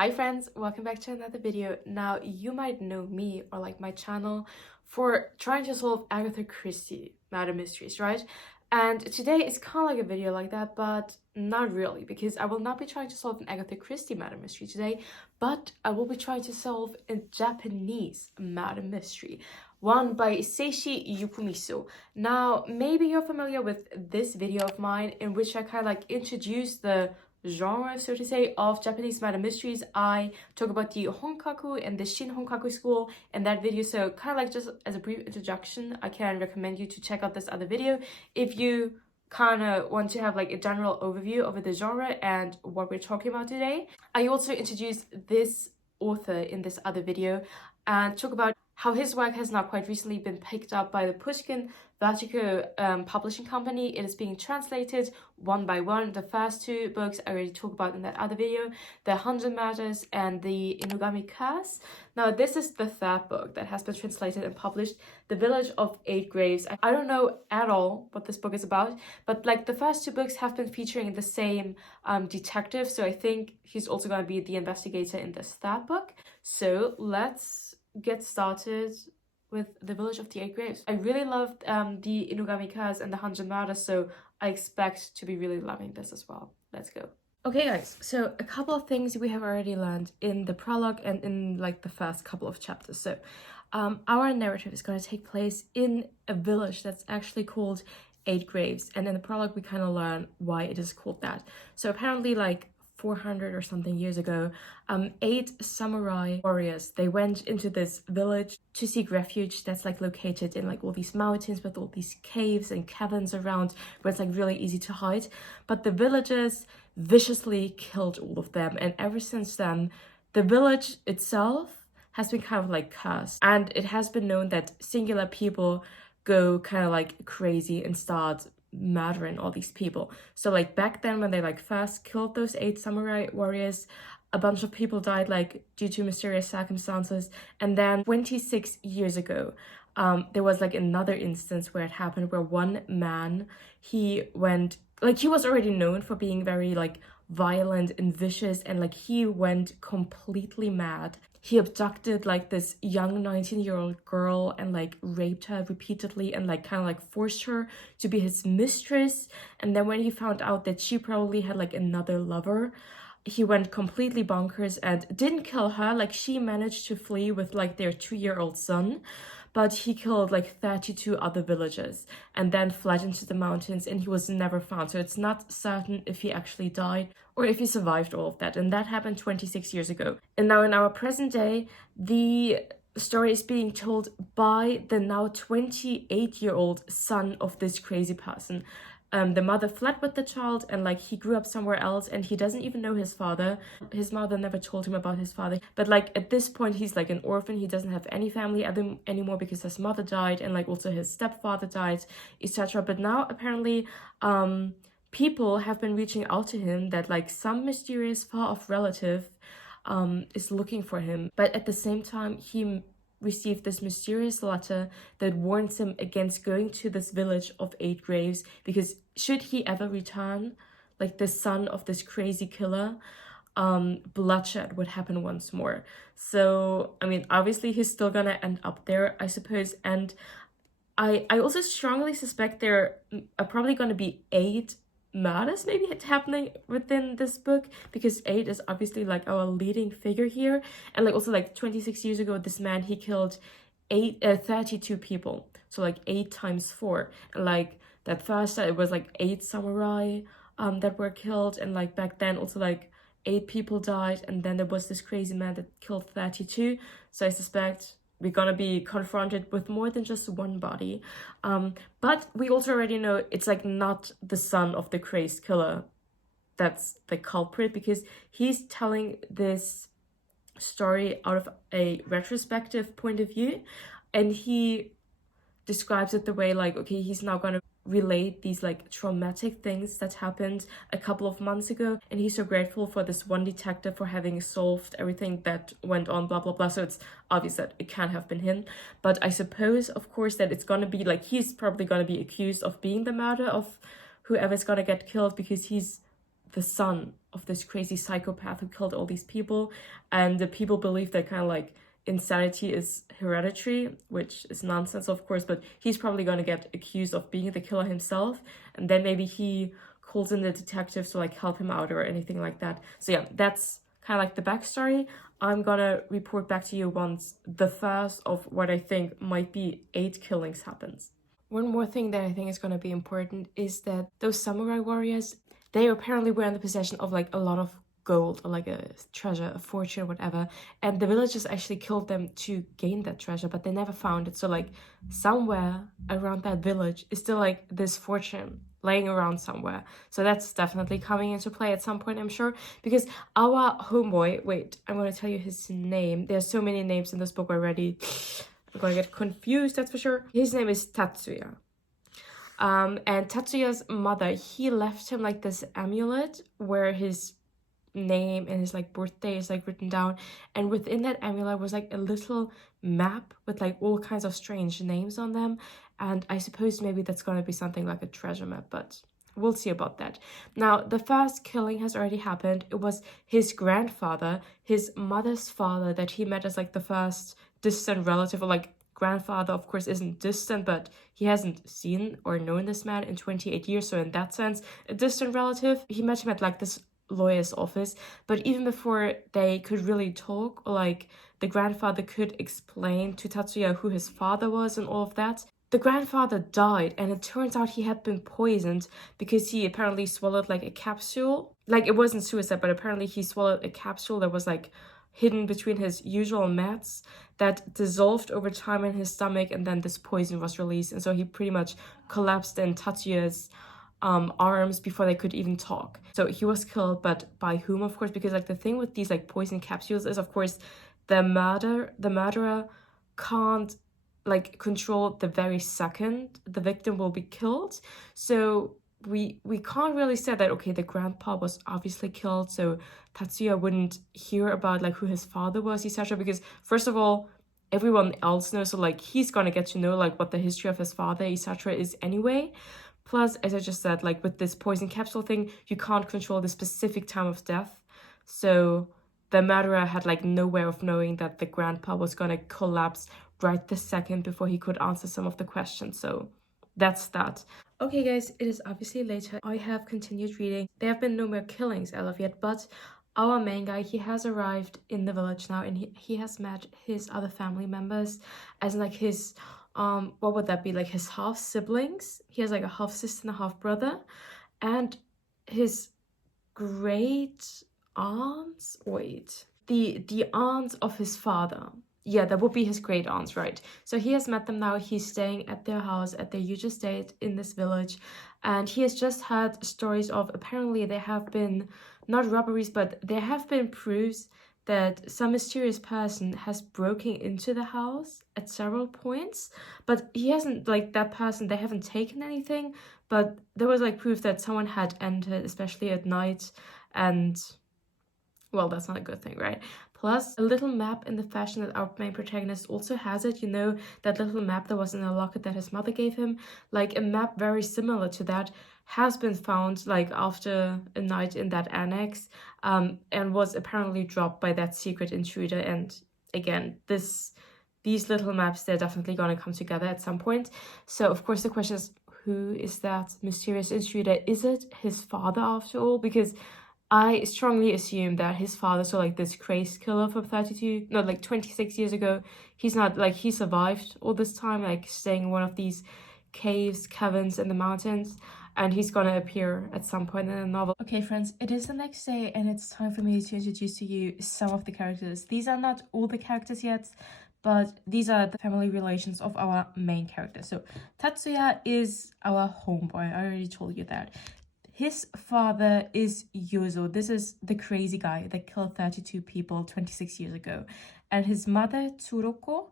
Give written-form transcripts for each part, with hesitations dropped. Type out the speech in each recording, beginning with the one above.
Hi friends, welcome back to another video. Now you might know me or like my channel for trying to solve Agatha Christie murder mysteries, right? And today is kind of like a video like that, but not really, because I will not be trying to solve an Agatha Christie murder mystery today, but I will be trying to solve a Japanese murder mystery, one by Seishi Yokomizo. Now, maybe you're familiar with this video of mine in which I kind of like introduce the genre, so to say, of Japanese murder mysteries. I talk about the Honkaku and the Shin Honkaku school in that video, so kind of like just as a brief introduction, I can recommend you to check out this other video if you kind of want to have like a general overview of the genre and what we're talking about today. I also introduced this author in this other video and talk about how his work has now quite recently been picked up by the Pushkin Vertigo publishing company. It is being translated one by one. The first two books I already talked about in that other video, The 100 Murders and The Inugami Curse. Now this is the third book that has been translated and published, The Village of Eight Graves. I don't know at all what this book is about, but like the first two books have been featuring the same detective, so I think he's also going to be the investigator in this third book. So let's get started with The Village of the Eight Graves. I really loved the Inugami Curse and the 100 Murders, so I expect to be really loving this as well. Let's go. Okay guys, so a couple of things we have already learned in the prologue and in like the first couple of chapters. So our narrative is going to take place in a village that's actually called Eight Graves, and in the prologue we kind of learn why it is called that. So apparently like 400 or something years ago, 8 samurai warriors, they went into this village to seek refuge that's like located in like all these mountains with all these caves and caverns around where it's like really easy to hide. But the villagers viciously killed all of them, and ever since then the village itself has been kind of like cursed, and it has been known that singular people go kind of like crazy and start murdering all these people. So like back then when they like first killed those 8 samurai warriors, a bunch of people died like due to mysterious circumstances. And then 26 years ago there was like another instance where it happened, where one man, he went like, he was already known for being very like violent and vicious, and like he went completely mad. He abducted like this young 19-year-old girl and like raped her repeatedly and like kind of like forced her to be his mistress. And then when he found out that she probably had like another lover, he went completely bonkers and didn't kill her. Like she managed to flee with like their 2-year-old son, but he killed like 32 other villagers and then fled into the mountains, and he was never found. So it's not certain if he actually died or if he survived all of that. And that happened 26 years ago. And now in our present day, the story is being told by the now 28-year-old son of this crazy person. The mother fled with the child, and like he grew up somewhere else, and he doesn't even know his father. His mother never told him about his father, but like at this point he's like an orphan. He doesn't have any family anymore because his mother died, and like also his stepfather died, etc. But now apparently people have been reaching out to him that like some mysterious far-off relative is looking for him. But at the same time he received this mysterious letter that warns him against going to this village of 8 graves, because should he ever return, like the son of this crazy killer, bloodshed would happen once more. So I mean, obviously he's still gonna end up there, I suppose. And I also strongly suspect there are probably gonna be 8 murders maybe happening within this book, because 8 is obviously like our leading figure here. And like also like 26 years ago, this man, he killed 32 people, so like 8 times 4. And like that first it was like 8 samurai that were killed, and like back then also like 8 people died, and then there was this crazy man that killed 32. So I suspect we're gonna be confronted with more than just one body. But we also already know it's like not the son of the crazed killer that's the culprit, because he's telling this story out of a retrospective point of view, and he describes it the way like, okay, he's now gonna relate these like traumatic things that happened a couple of months ago, and he's so grateful for this one detective for having solved everything that went on, blah blah blah. So it's obvious that it can't have been him, but I suppose of course that it's gonna be like he's probably gonna be accused of being the murderer of whoever's gonna get killed, because he's the son of this crazy psychopath who killed all these people, and the people believe that kind of like insanity is hereditary, which is nonsense, of course, but he's probably going to get accused of being the killer himself, and then maybe he calls in the detectives to like help him out or anything like that. So yeah, that's kind of like the backstory. I'm gonna report back to you once the first of what I think might be 8 killings happens. One more thing that I think is gonna be important is that those samurai warriors, they apparently were in the possession of like a lot of gold or like a treasure, a fortune, whatever, and the villagers actually killed them to gain that treasure, but they never found it. So like somewhere around that village is still like this fortune laying around somewhere. So that's definitely coming into play at some point, I'm sure, because our homeboy, wait, I'm gonna tell you his name. There's so many names in this book already. I'm gonna get confused, that's for sure. His name is Tatsuya. And Tatsuya's mother, he left him like this amulet where his name and his like birthday is like written down, and within that amulet was like a little map with like all kinds of strange names on them, and I suppose maybe that's gonna be something like a treasure map, but we'll see about that. Now, the first killing has already happened. It was his grandfather, his mother's father, that he met as like the first distant relative, or like grandfather of course isn't distant, but he hasn't seen or known this man in 28 years, so in that sense a distant relative. He met him at like this lawyer's office, but even before they could really talk, or like the grandfather could explain to Tatsuya who his father was and all of that, the grandfather died, and it turns out he had been poisoned because he apparently swallowed like a capsule. Like, it wasn't suicide, but apparently he swallowed a capsule that was like hidden between his usual meds that dissolved over time in his stomach, and then this poison was released, and so he pretty much collapsed in Tatsuya's arms before they could even talk. So he was killed, but by whom, of course? Because like the thing with these like poison capsules is, of course, the murderer can't like control the very second the victim will be killed. So we can't really say that, okay, the grandpa was obviously killed, so Tatsuya wouldn't hear about like who his father was, etc. Because first of all, everyone else knows, so like he's gonna get to know like what the history of his father, etc. is anyway. Plus, as I just said, like with this poison capsule thing, you can't control the specific time of death. So the murderer had like no way of knowing that the grandpa was gonna collapse right the second before he could answer some of the questions. So that's that. Okay guys, it is obviously later. I have continued reading. There have been no more killings as of yet, but our main guy, he has arrived in the village now, and he has met his other family members, as in like his what would that be, like his half siblings. He has like a half sister and a half brother, and his great aunts, wait, the aunts of his father. Yeah, that would be his great aunts, right? So he has met them now. He's staying at their house, at their huge estate in this village, and he has just had stories of, apparently there have been not robberies, but there have been proofs that some mysterious person has broken into the house at several points, but he hasn't, like, that person, they haven't taken anything, but there was like proof that someone had entered, especially at night, and well, that's not a good thing, right? Plus, a little map in the fashion that our main protagonist also has it, you know, that little map that was in a locket that his mother gave him, like a map very similar to that has been found like after a night in that annex, and was apparently dropped by that secret intruder. And again, these little maps, they're definitely going to come together at some point. So of course the question is, who is that mysterious intruder? Is it his father after all? Because I strongly assume that his father, so like this crazy killer from 26 years ago, he's not, like, he survived all this time, like staying in one of these caves, caverns in the mountains, and he's gonna appear at some point in the novel. Okay friends, it is the next day, and it's time for me to introduce to you some of the characters. These are not all the characters yet, but these are the family relations of our main character. So Tatsuya is our homeboy, I already told you that. His father is Yozo. This is the crazy guy that killed 32 people 26 years ago. And his mother, Tsuroko,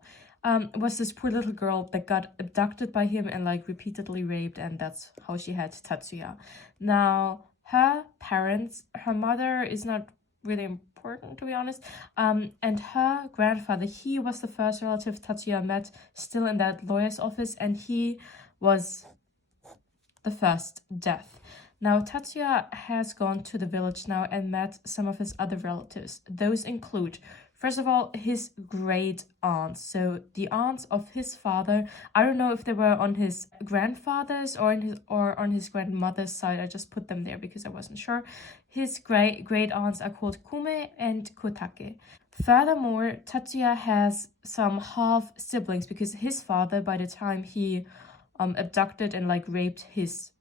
was this poor little girl that got abducted by him and like repeatedly raped, and that's how she had Tatsuya. Now, her parents, her mother is not really important, to be honest, and her grandfather, he was the first relative Tatsuya met still in that lawyer's office, and he was the first death. Now, Tatsuya has gone to the village now and met some of his other relatives. Those include, first of all, his great aunts. So the aunts of his father, I don't know if they were on his grandfather's or on his grandmother's side. I just put them there because I wasn't sure. His great aunts are called Kume and Kotake. Furthermore, Tatsuya has some half siblings because his father, by the time he abducted and like raped his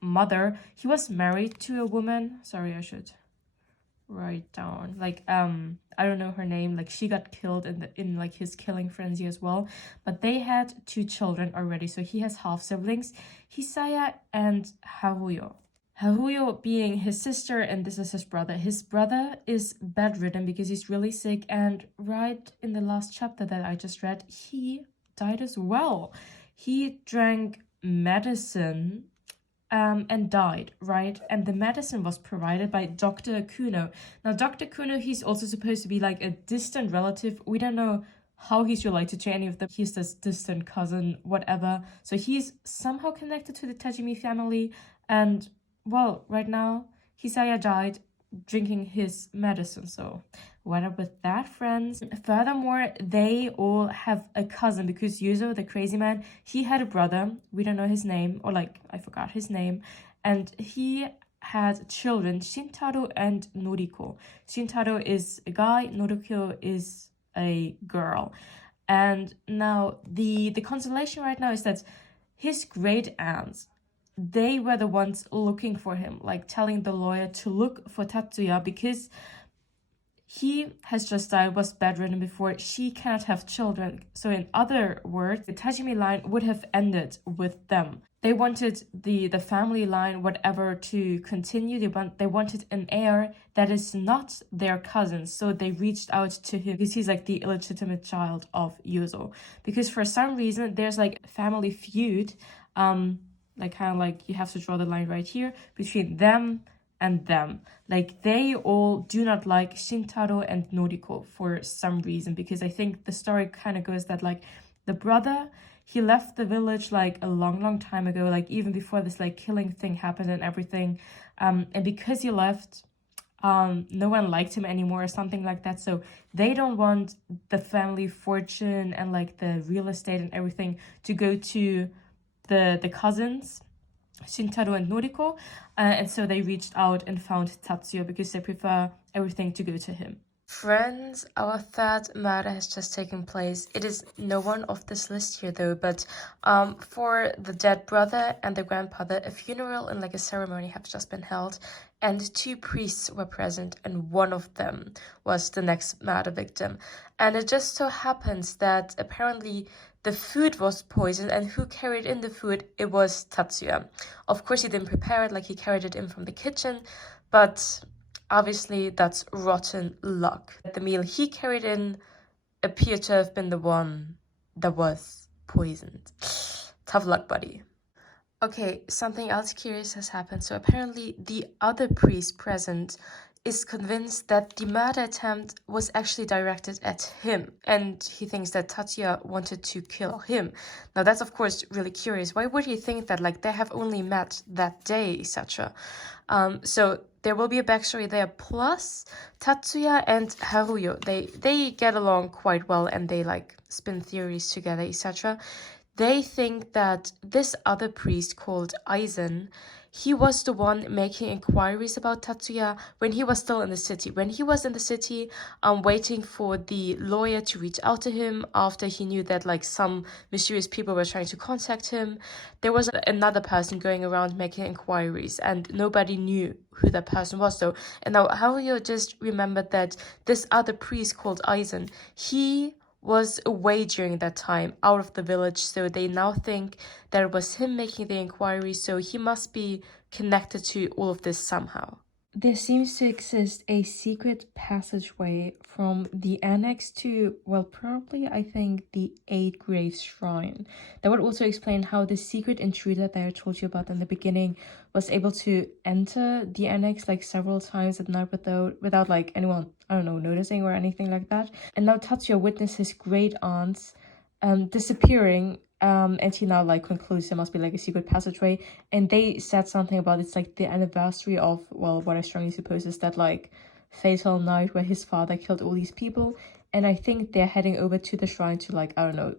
mother, he was married to a woman. Sorry, I should write down, like, I don't know her name, like she got killed in like his killing frenzy as well, but they had 2 children already, so he has half siblings, Hisaya and Haruyo being his sister, and this is his brother. His brother is bedridden because he's really sick, and right in the last chapter that I just read, he died as well. He drank medicine and died, right? And the medicine was provided by Dr. Kuno. Now, Dr. Kuno, he's also supposed to be like a distant relative. We don't know how he's related to any of them. He's this distant cousin, whatever. So he's somehow connected to the Tajimi family. And, well, right now, Hisaya died drinking his medicine. So what up with that, friends? Furthermore, they all have a cousin because Yuzo, the crazy man, he had a brother. We don't know his name, or like, I forgot his name. And he had children, Shintaro and Noriko. Shintaro is a guy, Noriko is a girl. And now the consolation right now is that his great aunts, they were the ones looking for him, like telling the lawyer to look for Tatsuya because he has just died, was bedridden before, she cannot have children. So in other words, the Tajimi line would have ended with them. They wanted the family line, whatever, to continue. They wanted an heir that is not their cousin. So they reached out to him because he's like the illegitimate child of Yuzo. Because for some reason, there's like family feud, like kind of like you have to draw the line right here between them and them. Like they all do not like Shintaro and Noriko for some reason, because I think the story kind of goes that like the brother, he left the village like a long time ago, like even before this like killing thing happened and everything, and because he left, no one liked him anymore or something like that. So they don't want the family fortune and like the real estate and everything to go to the cousins, Shintaro and Noriko, and so they reached out and found Tatsuya because they prefer everything to go to him. Friends, our third murder has just taken place. It is no one of this list here though, but for the dead brother and the grandfather, a funeral and like a ceremony have just been held, and 2 priests were present, and one of them was the next murder victim. And it just so happens that apparently the food was poisoned, and who carried in the food? It was Tatsuya. Of course, he didn't prepare it, like he carried it in from the kitchen, but obviously that's rotten luck. The meal he carried in appeared to have been the one that was poisoned. Tough luck, buddy. Okay, something else curious has happened. So apparently the other priest present is convinced that the murder attempt was actually directed at him, and he thinks that Tatsuya wanted to kill him. Now that's of course really curious. Why would he think that? Like, they have only met that day, etc. So there will be a backstory there. Plus, Tatsuya and Haruyo, they get along quite well, and they like spin theories together, etc. They think that this other priest called Aizen, he was the one making inquiries about Tatsuya when he was still in the city. When he was in the city, waiting for the lawyer to reach out to him after he knew that like some mysterious people were trying to contact him, there was another person going around making inquiries, and nobody knew who that person was though. And now Haruyo just remembered that this other priest called Aizen, he was away during that time, out of the village, so they now think that it was him making the inquiry, so he must be connected to all of this somehow. There seems to exist a secret passageway from the annex to, well, probably, I think, the 8 Graves Shrine. That would also explain how the secret intruder that I told you about in the beginning was able to enter the annex like several times at night without like anyone, I don't know, noticing or anything like that. And now Tatsuya witnessed his great aunts disappearing And he now like concludes there must be like a secret passageway, and they said something about it's like the anniversary of, well, what I strongly suppose is that like fatal night where his father killed all these people, and I think they're heading over to the shrine to like, I don't know,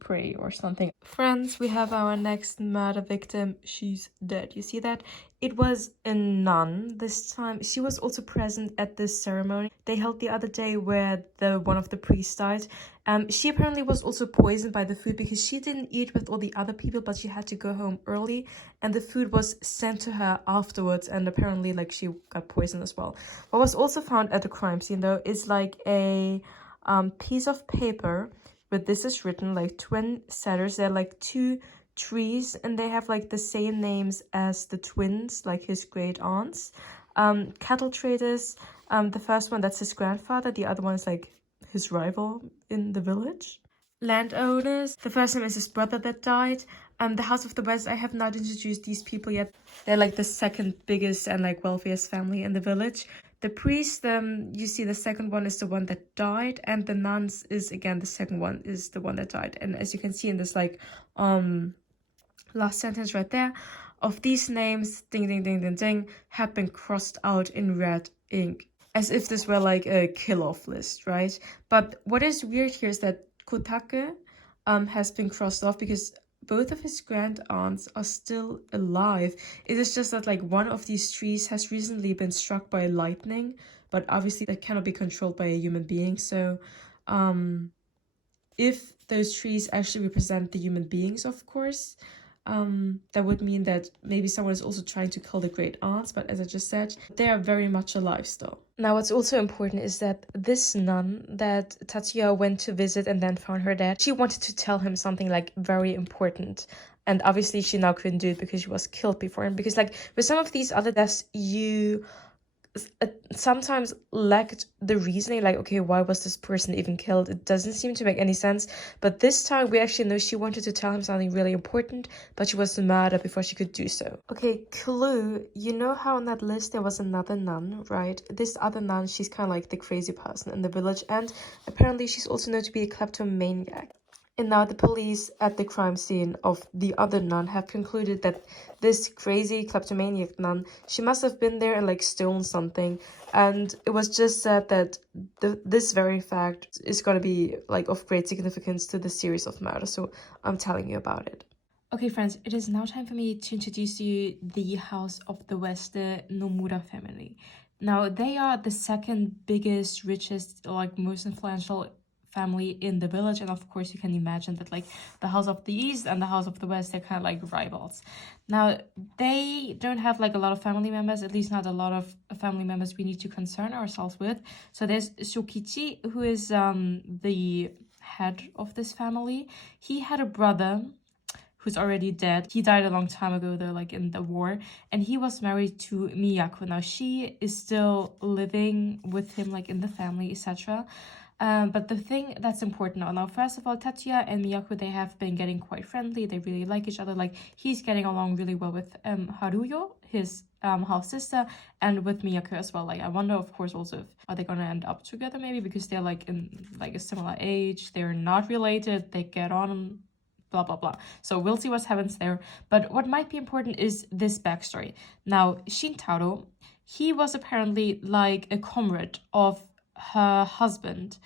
pray or something. Friends, we have our next murder victim. She's dead. You see that? It was a nun this time. She was also present at this ceremony they held the other day where one of the priests died. She apparently was also poisoned by the food because she didn't eat with all the other people, but she had to go home early, and the food was sent to her afterwards, and apparently like she got poisoned as well. What was also found at the crime scene though is like a piece of paper where this is written, like twin setters. They're like two trees, and they have like the same names as the twins, like his great aunts. Cattle traders, the first one, that's his grandfather, the other one is like his rival in the village. Landowners, the first name is his brother that died. The House of the West, I have not introduced these people yet. They're like the second biggest and like wealthiest family in the village. The priest, you see the second one is the one that died, and the nuns is again the second one is the one that died. And as you can see in this like last sentence right there, of these names, ding ding ding ding ding, have been crossed out in red ink, as if this were like a kill-off list, right? But what is weird here is that Kotake has been crossed off because both of his grand aunts are still alive. It is just that like one of these trees has recently been struck by lightning, but obviously that cannot be controlled by a human being. So if those trees actually represent the human beings, of course, that would mean that maybe someone is also trying to kill the great aunts, but as I just said, they are very much alive still. Now, what's also important is that this nun that Tatsuya went to visit and then found her dead, she wanted to tell him something like very important. And obviously she now couldn't do it because she was killed before him. Because like with some of these other deaths, you sometimes lacked the reasoning, like, okay, why was this person even killed? It doesn't seem to make any sense. But this time we actually know she wanted to tell him something really important, but she was murdered before she could do so. Okay, clue. You know how on that list there was another nun, right? This other nun, she's kind of like the crazy person in the village, and apparently she's also known to be a kleptomaniac. And now the police at the crime scene of the other nun have concluded that this crazy kleptomaniac nun, she must have been there and like stolen something. And it was just said that this very fact is going to be like of great significance to the series of murders. So I'm telling you about it. Okay, friends, it is now time for me to introduce you the House of the West, the Nomura family. Now, they are the second biggest, richest, like most influential family in the village, and of course you can imagine that like the House of the East and the House of the West, they're kind of like rivals. Now they don't have like a lot of family members, at least not a lot of family members we need to concern ourselves with. So there's Shokichi, who is the head of this family. He had a brother who's already dead. He died a long time ago though, like in the war, and he was married to Miyako. Now she is still living with him like in the family, etc. But the thing that's important now, first of all, Tatsuya and Miyako, they have been getting quite friendly. They really like each other. Like, he's getting along really well with Haruyo, his half sister, and with Miyako as well. Like, I wonder, of course, also if are they gonna end up together maybe, because they're like in like a similar age. They're not related. They get on, blah blah blah. So we'll see what happens there. But what might be important is this backstory. Now, Shintaro, he was apparently like a comrade of her husband.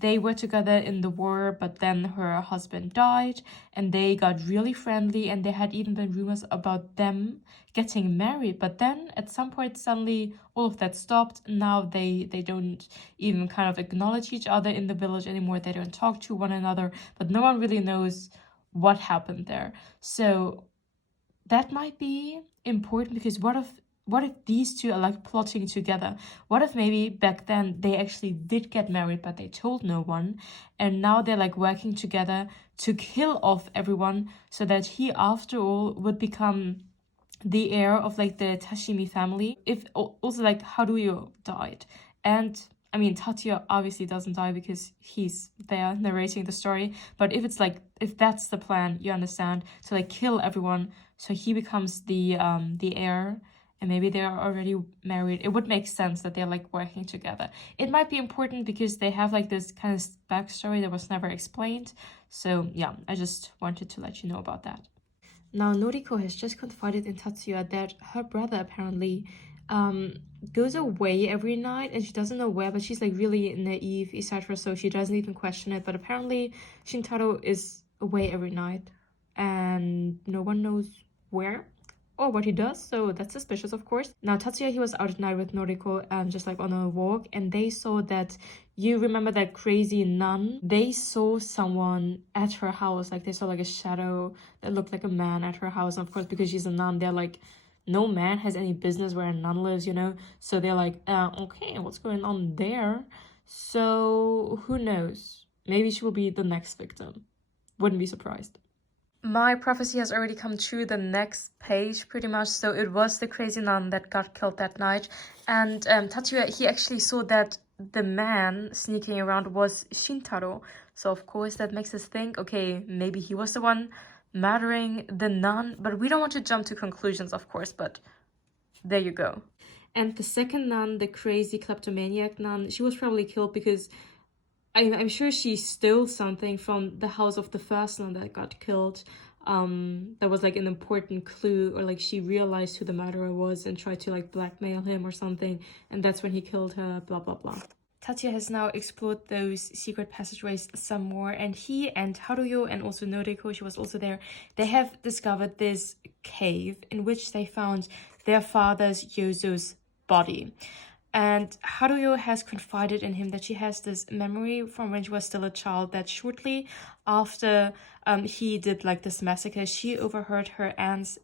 They were together in the war, but then her husband died and they got really friendly, and there had even been rumors about them getting married. But then at some point suddenly all of that stopped. Now they don't even kind of acknowledge each other in the village anymore. They don't talk to one another, but no one really knows what happened there. So that might be important, because what if these two are like plotting together? What if maybe back then they actually did get married, but they told no one, and now they're like working together to kill off everyone so that he, after all, would become the heir of like the Tashimi family? If also like Haruyo died, and I mean Tatsuya obviously doesn't die because he's there narrating the story, but if it's like, if that's the plan, you understand, to like kill everyone so he becomes the heir, and maybe they are already married. It would make sense that they're like working together. It might be important because they have like this kind of backstory that was never explained. So yeah, I just wanted to let you know about that. Now, Noriko has just confided in Tatsuya that her brother apparently goes away every night, and she doesn't know where, but she's like really naive, etc. So she doesn't even question it. But apparently Shintaro is away every night and no one knows where or what he does, so that's suspicious, of course. Now, Tatsuya, he was out at night with Noriko, just like on a walk, and they saw that, you remember that crazy nun? They saw someone at her house, like they saw like a shadow that looked like a man at her house. And of course, because she's a nun, they're like, no man has any business where a nun lives, you know? So they're like, okay, what's going on there? So who knows? Maybe she will be the next victim. Wouldn't be surprised. My prophecy has already come true, the next page pretty much. So it was the crazy nun that got killed that night. And Tatsuya, he actually saw that the man sneaking around was Shintaro. So of course that makes us think, okay, maybe he was the one murdering the nun. But we don't want to jump to conclusions, of course, but there you go. And the second nun, the crazy kleptomaniac nun, she was probably killed because I'm sure she stole something from the house of the first nun that got killed. That was like an important clue, or like she realized who the murderer was and tried to like blackmail him or something, and that's when he killed her, blah blah blah. Tatsuya has now explored those secret passageways some more, and he and Haruyo and also Noriko, she was also there, they have discovered this cave in which they found their father's Yozo's body. And Haruyo has confided in him that she has this memory from when she was still a child, that shortly after he did like this massacre, she overheard her aunts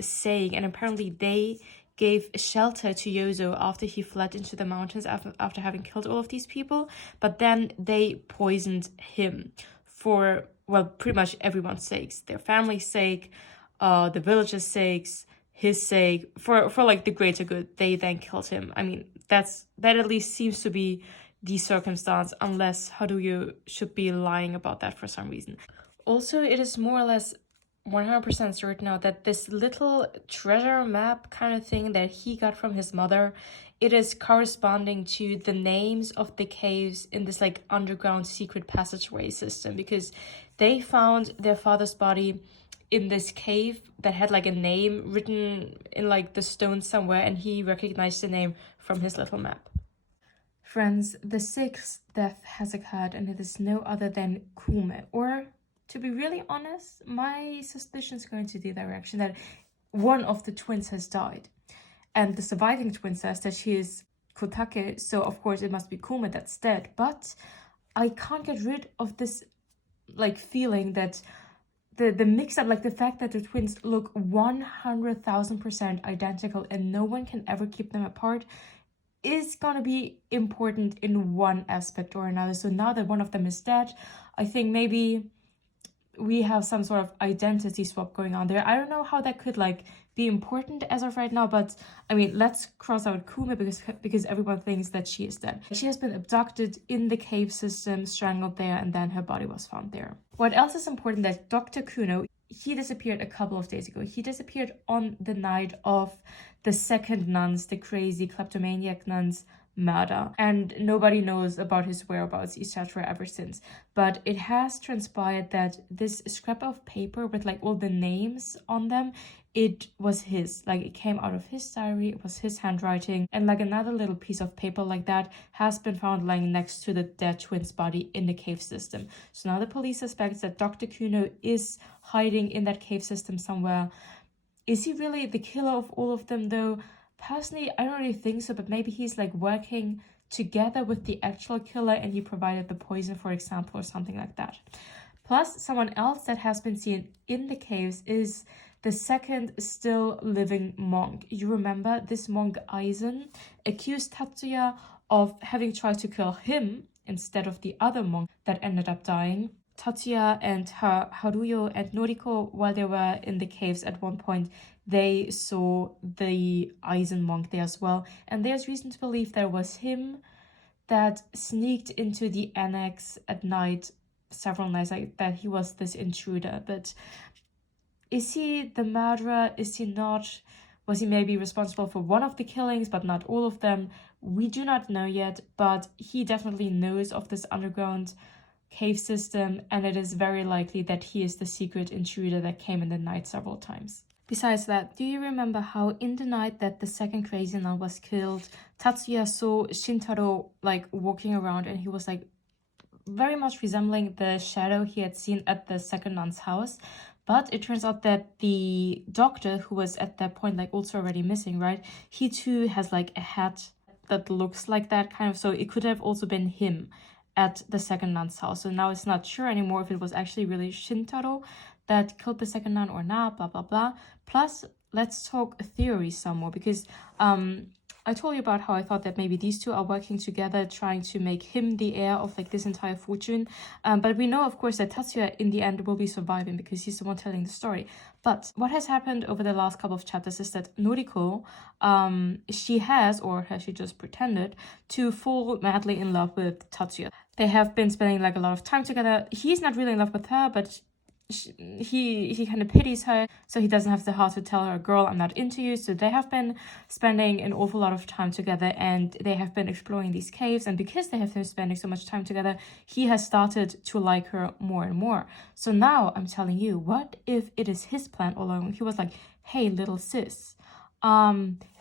saying, and apparently they gave shelter to Yozo after he fled into the mountains after having killed all of these people. But then they poisoned him for, well, pretty much everyone's sakes, their family's sake, the village's sakes, his sake, for like the greater good. They then killed him. I mean, that at least seems to be the circumstance, unless Haruyo should be lying about that for some reason. Also, it is more or less 100% certain now that this little treasure map kind of thing that he got from his mother, it is corresponding to the names of the caves in this like underground secret passageway system, because they found their father's body in this cave that had like a name written in like the stone somewhere, and he recognized the name from his little map. Friends, the sixth death has occurred, and it is no other than Kume. Or, to be really honest, my suspicion is going to the direction that one of the twins has died. And the surviving twin says that she is Kotake, so of course it must be Kume that's dead. But I can't get rid of this like feeling that the mix-up, like the fact that the twins look 100,000% identical and no one can ever keep them apart, is gonna be important in one aspect or another. So now that one of them is dead, I think maybe we have some sort of identity swap going on there. I don't know how that could like be important as of right now, but I mean, let's cross out Kume because everyone thinks that she is dead. She has been abducted in the cave system, strangled there, and then her body was found there. What else is important, that Dr. Kuno, he disappeared a couple of days ago. He disappeared on the night of the second nun's, the crazy kleptomaniac nun's murder, and nobody knows about his whereabouts, etc. ever since. But it has transpired that this scrap of paper with like all the names on them, it was his. Like, it came out of his diary, it was his handwriting, and like another little piece of paper like that has been found lying next to the dead twin's body in the cave system. So now the police suspects that Dr. Kuno is hiding in that cave system somewhere. Is he really the killer of all of them though? Personally, I don't really think so, but maybe he's like working together with the actual killer and he provided the poison, for example, or something like that. Plus, someone else that has been seen in the caves is the second still living monk. You remember this monk Aizen accused Tatsuya of having tried to kill him instead of the other monk that ended up dying. Tatsuya and Haruyo and Noriko, while they were in the caves at one point, they saw the Aizen monk there as well. And there's reason to believe that it was him that sneaked into the annex at night, several nights, like that he was this intruder. But is he the murderer? Is he not? Was he maybe responsible for one of the killings, but not all of them? We do not know yet, but he definitely knows of this underground cave system, and it is very likely that he is the secret intruder that came in the night several times. Besides that, do you remember how in the night that the second crazy nun was killed, Tatsuya saw Shintaro like walking around, and he was like very much resembling the shadow he had seen at the second nun's house? But it turns out that the doctor, who was at that point like also already missing, right? He too has like a hat that looks like that kind of, so it could have also been him at the second nun's house. So now it's not sure anymore if it was actually really Shintaro that killed the second nun or not, blah, blah, blah. Plus, let's talk theories some more, because I told you about how I thought that maybe these two are working together, trying to make him the heir of like this entire fortune. But we know, of course, that Tatsuya in the end will be surviving because he's the one telling the story. But what has happened over the last couple of chapters is that Noriko, she has, or has she just pretended, to fall madly in love with Tatsuya. They have been spending like a lot of time together. He's not really in love with her, but he kind of pities her, so he doesn't have the heart to tell her, girl, I'm not into you. So they have been spending an awful lot of time together, and they have been exploring these caves, and because they have been spending so much time together, he has started to like her more and more. So now I'm telling you, what if it is his plan all along? He was like, hey, little sis,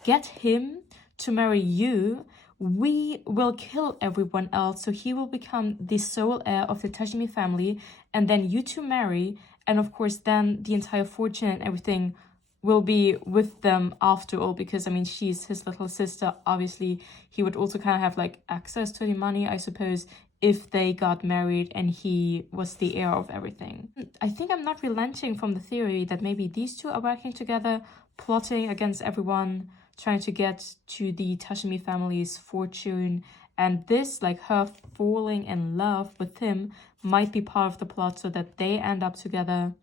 get him to marry you, we will kill everyone else, so he will become the sole heir of the Tashimi family, and then you two marry, and of course then the entire fortune and everything will be with them after all, because I mean she's his little sister. Obviously he would also kind of have like access to the money, I suppose, if they got married and he was the heir of everything. I think I'm not relenting from the theory that maybe these two are working together, plotting against everyone, trying to get to the Tashimi family's fortune, and this, like her falling in love with him, might be part of the plot so that they end up together.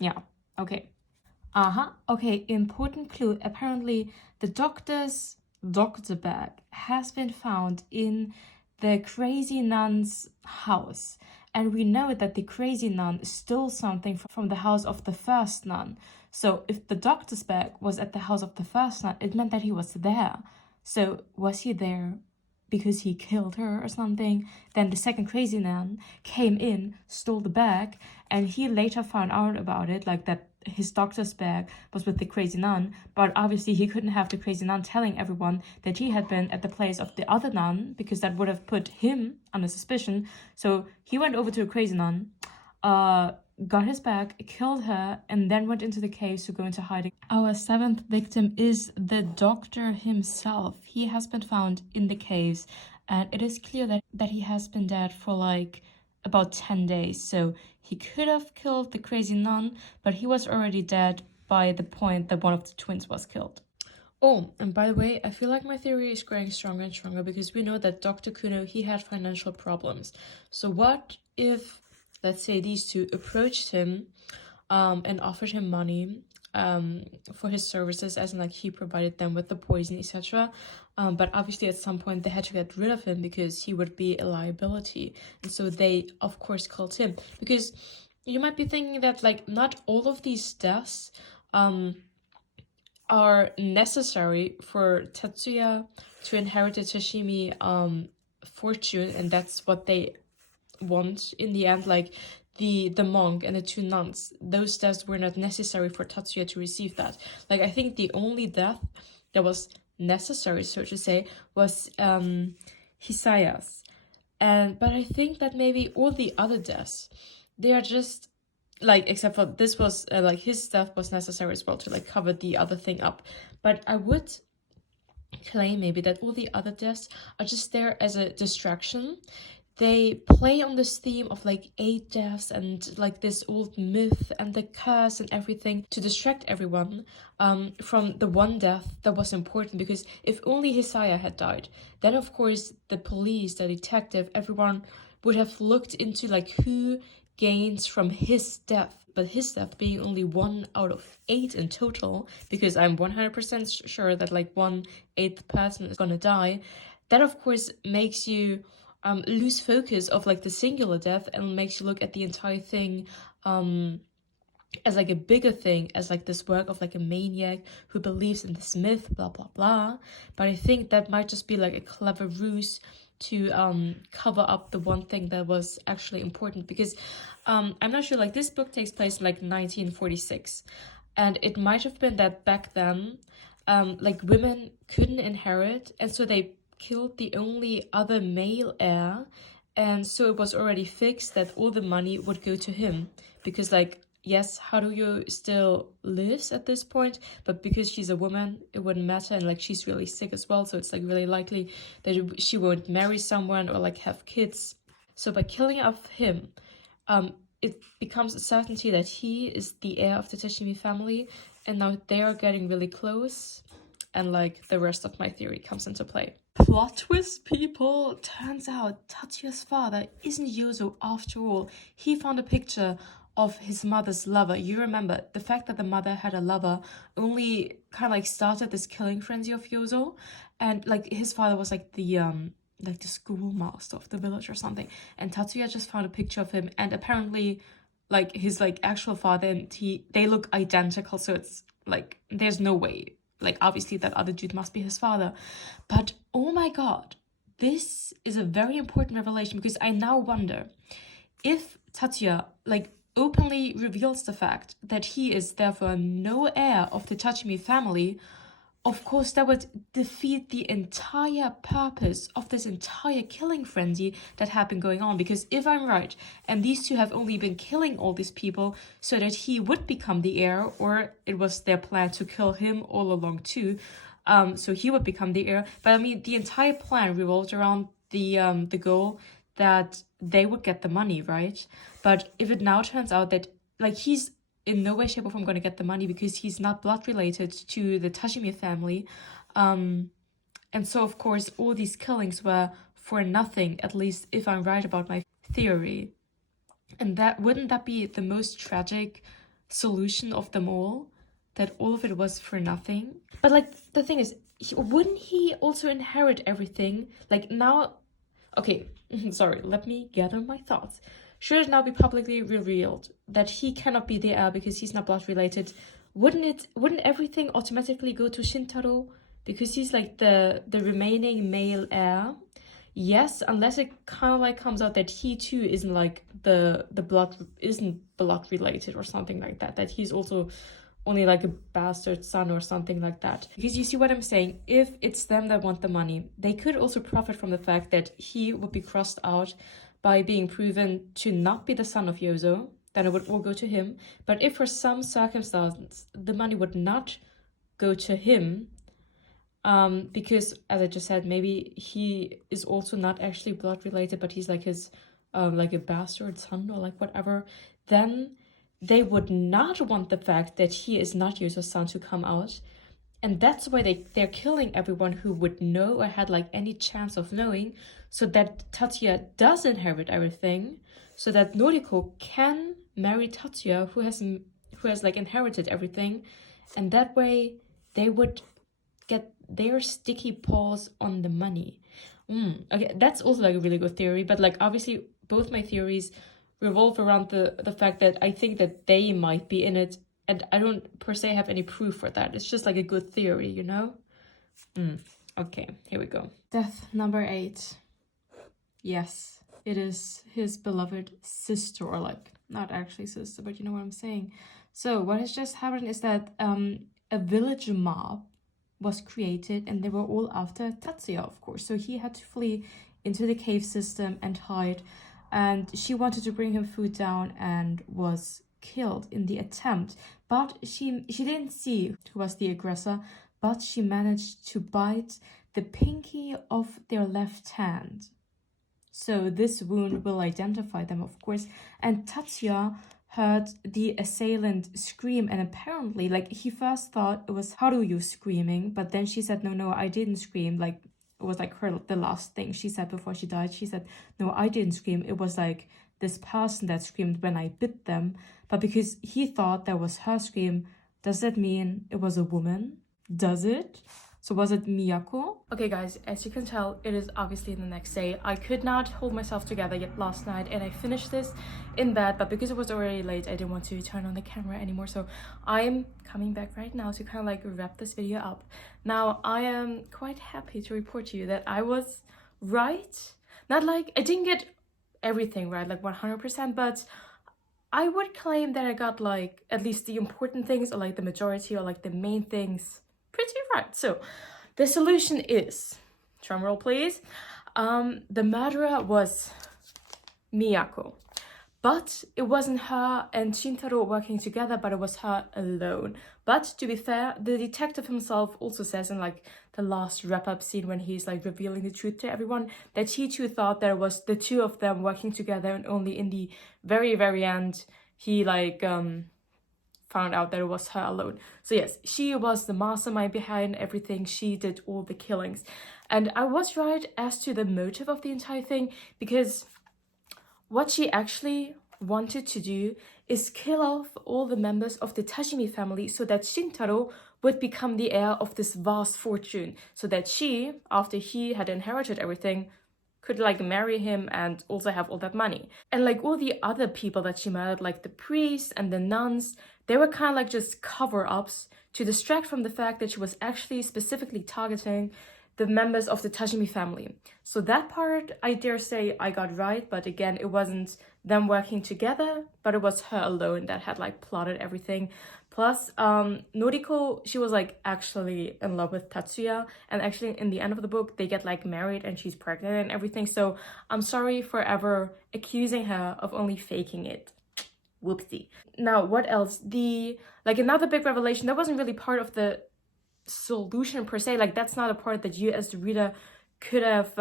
Yeah, okay. Okay, important clue. Apparently the doctor's doctor bag has been found in the crazy nun's house, and we know that the crazy nun stole something from the house of the first nun. So if the doctor's bag was at the house of the first nun, it meant that he was there. So was he there because he killed her or something? Then the second crazy nun came in, stole the bag, and he later found out about it, like that his doctor's bag was with the crazy nun, but obviously he couldn't have the crazy nun telling everyone that he had been at the place of the other nun, because that would have put him under suspicion. So he went over to the crazy nun, got his bag, killed her, and then went into the caves to go into hiding. Our seventh victim is the doctor himself. He has been found in the caves, and it is clear that he has been dead for like about 10 days. So he could have killed the crazy nun, but he was already dead by the point that one of the twins was killed. Oh, and by the way, I feel like my theory is growing stronger and stronger, because we know that Dr. Kuno, he had financial problems. So what if, let's say, these two approached him and offered him money for his services, as in like he provided them with the poison, etc. But obviously at some point they had to get rid of him because he would be a liability, and so they of course killed him. Because you might be thinking that like not all of these deaths are necessary for Tatsuya to inherit the Tashimi fortune, and that's what they want in the end. Like the monk and the two nuns, those deaths were not necessary for Tatsuya to receive that. Like I think the only death that was necessary, so to say, was Hisaya's. But I think that maybe all the other deaths, they are just like, except for this was like his death was necessary as well to like cover the other thing up. But I would claim maybe that all the other deaths are just there as a distraction. They play on this theme of like 8 deaths and like this old myth and the curse and everything to distract everyone from the one death that was important. Because if only Hisaya had died, then of course the police, the detective, everyone would have looked into like who gains from his death. But his death being only 1 out of 8 in total, because I'm 100% sure that like 1/8 person is gonna die, that of course makes you lose focus of like the singular death and makes you look at the entire thing as like a bigger thing, as like this work of like a maniac who believes in this myth, blah blah blah. But I think that might just be like a clever ruse to cover up the one thing that was actually important, because I'm not sure, like this book takes place in like 1946, and it might have been that back then like women couldn't inherit, and so they killed the only other male heir, and so it was already fixed that all the money would go to him, because like yes, Haruyo still lives at this point, but because she's a woman, it wouldn't matter, and like she's really sick as well, so it's like really likely that she won't marry someone or like have kids. So by killing off him, it becomes a certainty that he is the heir of the Teshimi family, and now they are getting really close, and like the rest of my theory comes into play. Plot twist, people! Turns out Tatsuya's father isn't Yozo after all. He found a picture of his mother's lover. You remember, the fact that the mother had a lover only kind of like started this killing frenzy of Yozo, and like his father was like the schoolmaster of the village or something, and Tatsuya just found a picture of him, and apparently like his like actual father and they look identical, so it's like there's no way, like obviously that other dude must be his father. But oh my god, this is a very important revelation, because I now wonder if Tatsuya like openly reveals the fact that he is therefore no heir of the Tachimi family. Of course, that would defeat the entire purpose of this entire killing frenzy that had been going on. Because if I'm right, and these two have only been killing all these people so that he would become the heir, or it was their plan to kill him all along too, so he would become the heir. But I mean, the entire plan revolved around the goal that they would get the money, right? But if it now turns out that like he's in no way, shape, or form going to get the money because he's not blood related to the Tashimi family. And so, of course, all these killings were for nothing, at least if I'm right about my theory. And that wouldn't that be the most tragic solution of them all? That all of it was for nothing? But like, the thing is, wouldn't he also inherit everything? Like now, okay, sorry, let me gather my thoughts. Should it now be publicly revealed that he cannot be the heir because he's not blood related, wouldn't everything automatically go to Shintaro because he's like the remaining male heir? Yes, unless it kind of like comes out that he too isn't like the blood isn't blood related or something like that. That he's also only like a bastard son or something like that. Because you see what I'm saying? If it's them that want the money, they could also profit from the fact that he would be crossed out by being proven to not be the son of Yozo, then it would all go to him. But if for some circumstance the money would not go to him, because as I just said, maybe he is also not actually blood related, but he's like his like a bastard son or like whatever, then they would not want the fact that he is not Yozo's son to come out. And that's why they're killing everyone who would know or had like any chance of knowing, so that Tatsuya does inherit everything, so that Noriko can marry Tatsuya, who has like inherited everything, and that way they would get their sticky paws on the money. Okay, that's also like a really good theory, but like obviously both my theories revolve around the fact that I think that they might be in it, and I don't per se have any proof for that. It's just like a good theory, you know? Okay, here we go. Death number 8. Yes, it is his beloved sister, or like, not actually sister, but you know what I'm saying. So what has just happened is that a village mob was created, and they were all after Tatsuya, of course. So he had to flee into the cave system and hide, and she wanted to bring him food down and was killed in the attempt. But she didn't see who was the aggressor, but she managed to bite the pinky of their left hand. So this wound will identify them, of course. And Tatsuya heard the assailant scream, and apparently, like, he first thought it was Haruyu screaming, but then she said, no, I didn't scream. Like, it was like the last thing she said before she died. She said, no, I didn't scream. It was like this person that screamed when I bit them. But because he thought that was her scream, does that mean it was a woman? Does it? So was it Miyako? Okay guys, as you can tell, it is obviously the next day. I could not hold myself together yet last night and I finished this in bed, but because it was already late, I didn't want to turn on the camera anymore. So I'm coming back right now to kind of like wrap this video up. Now, I am quite happy to report to you that I was right. Not like, I didn't get everything right, like 100%, but I would claim that I got like at least the important things, or like the majority, or like the main things pretty right. So the solution is, drumroll please, the murderer was Miyako. But it wasn't her and Shintaro working together, but it was her alone. But to be fair, the detective himself also says in like the last wrap-up scene when he's like revealing the truth to everyone, that he too thought there was the two of them working together, and only in the very, very end he like found out that it was her alone. So yes, she was the mastermind behind everything. She did all the killings. And I was right as to the motive of the entire thing, because what she actually wanted to do is kill off all the members of the Tajimi family so that Shintaro would become the heir of this vast fortune, so that she, after he had inherited everything, could like marry him and also have all that money. And like all the other people that she murdered, like the priests and the nuns, they were kind of like just cover-ups to distract from the fact that she was actually specifically targeting the members of the Tajimi family. So that part, I dare say I got right, but again, it wasn't them working together, but it was her alone that had like plotted everything. Plus, Noriko, she was like actually in love with Tatsuya, and actually in the end of the book, they get like married and she's pregnant and everything. So I'm sorry for ever accusing her of only faking it. Whoopsie. Now, what else? Another big revelation that wasn't really part of the solution per se, like that's not a part that you as the reader could have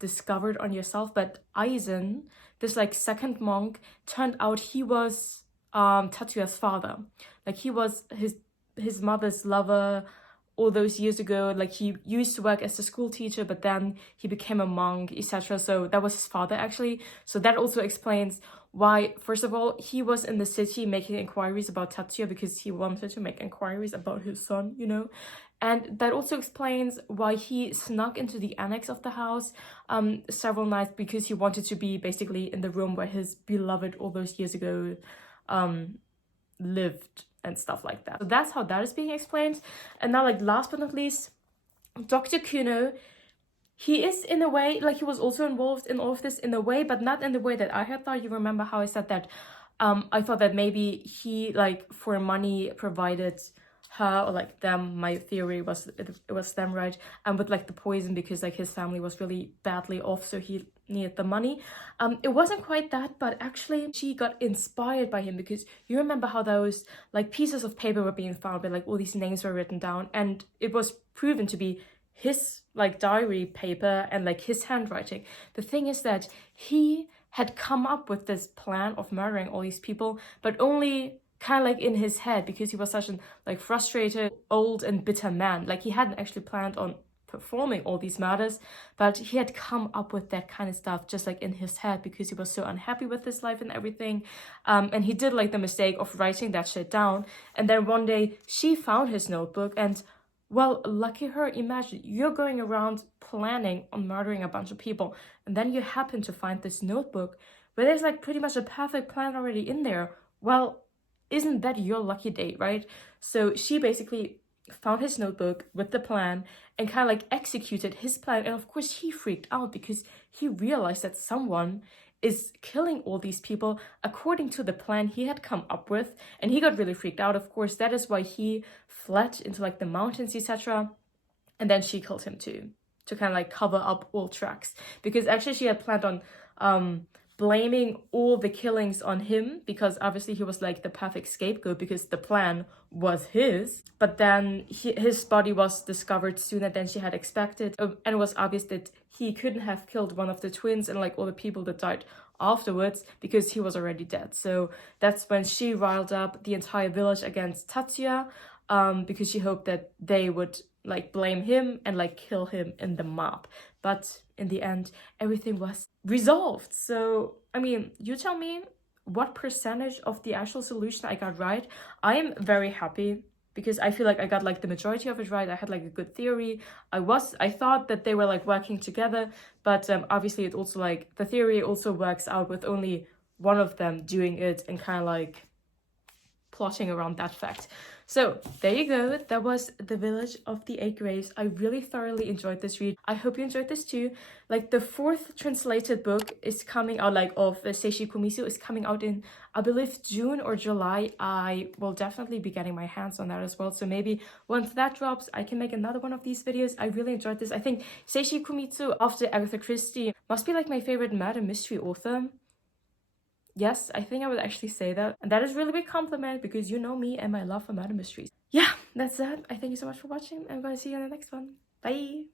discovered on yourself, but Aizen, this like second monk, turned out he was Tatsuya's father. Like he was his mother's lover all those years ago. Like he used to work as a school teacher, but then he became a monk, etc. So that was his father actually. So that also explains why, first of all, he was in the city making inquiries about Tatsuya, because he wanted to make inquiries about his son, you know. And that also explains why he snuck into the annex of the house several nights, because he wanted to be basically in the room where his beloved all those years ago lived and stuff like that. So that's how that is being explained. And now, like, last but not least, Dr. Kuno, he is in a way, like, he was also involved in all of this in a way, but not in the way that I had thought. You remember how I said that I thought that maybe he, like, for money provided her, or like them. My theory was it was them, right? And with like the poison, because like his family was really badly off, so he needed the money. It wasn't quite that, but actually she got inspired by him, because you remember how those like pieces of paper were being found where like all these names were written down, and it was proven to be his like diary paper and like his handwriting. The thing is that he had come up with this plan of murdering all these people, but only kind of like in his head, because he was such an like frustrated, old and bitter man. Like he hadn't actually planned on performing all these murders, but he had come up with that kind of stuff just like in his head, because he was so unhappy with his life and everything. And he did like the mistake of writing that shit down. And then one day she found his notebook, and well, lucky her. Imagine you're going around planning on murdering a bunch of people, and then you happen to find this notebook where there's like pretty much a perfect plan already in there. Well, isn't that your lucky day, right? So she basically found his notebook with the plan and kind of like executed his plan. And of course he freaked out, because he realized that someone is killing all these people according to the plan he had come up with. And he got really freaked out. Of course, that is why he fled into like the mountains, etc. And then she killed him too, to kind of like cover up all tracks, because actually she had planned on blaming all the killings on him, because obviously he was like the perfect scapegoat, because the plan was his. But then his body was discovered sooner than she had expected, and it was obvious that he couldn't have killed one of the twins and like all the people that died afterwards, because he was already dead. So that's when she riled up the entire village against Tatsuya, because she hoped that they would like blame him and like kill him in the mob. But in the end, everything was resolved. So, I mean, you tell me what percentage of the actual solution I got right. I am very happy because I feel like I got like the majority of it right. I had like a good theory. I thought that they were like working together, but obviously it also like the theory also works out with only one of them doing it and kind of like plotting around that fact. So there you go. That was The Village of the Eight Graves. I really thoroughly enjoyed this read. I hope you enjoyed this too. Like the 4th translated book is coming out, like of Seishi Yokomizo is coming out in, I believe, June or July. I will definitely be getting my hands on that as well. So maybe once that drops, I can make another one of these videos. I really enjoyed this. I think Seishi Yokomizo, after Agatha Christie, must be like my favorite murder mystery author. Yes, I think I would actually say that. And that is really big compliment because you know me and my love for murder mysteries. Yeah, that's that. I thank you so much for watching. I'm going to see you in the next one. Bye!